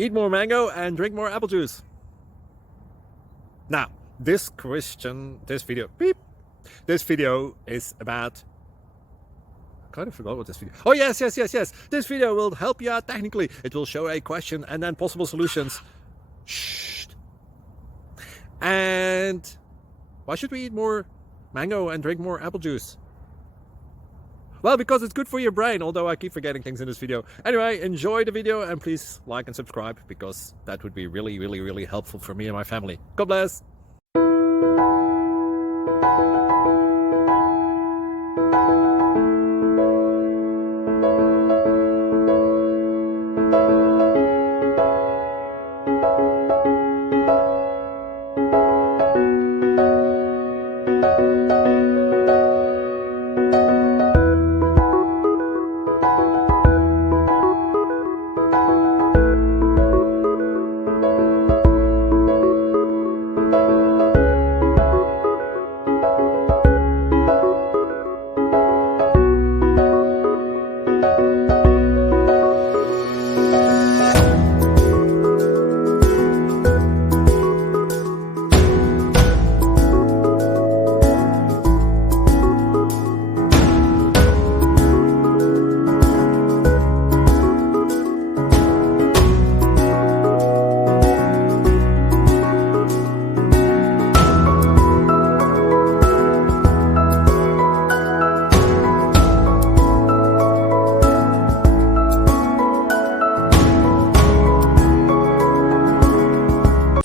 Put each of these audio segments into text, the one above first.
Eat more mango and drink more apple juice. Now, this video is about, I kind of forgot what this video. Oh, yes. This video will help you out technically. It will show a question and then possible solutions. Shh. And why should we eat more mango and drink more apple juice? Well, because it's good for your brain, although I keep forgetting things in this video. Anyway, enjoy the video and please like and subscribe, because that would be really helpful for me and my family. God bless.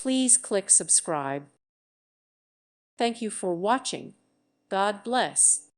Please click subscribe. Thank you for watching. God bless.